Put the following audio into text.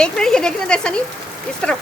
एक मिनट, ये देखने दे सनी, इस तरफ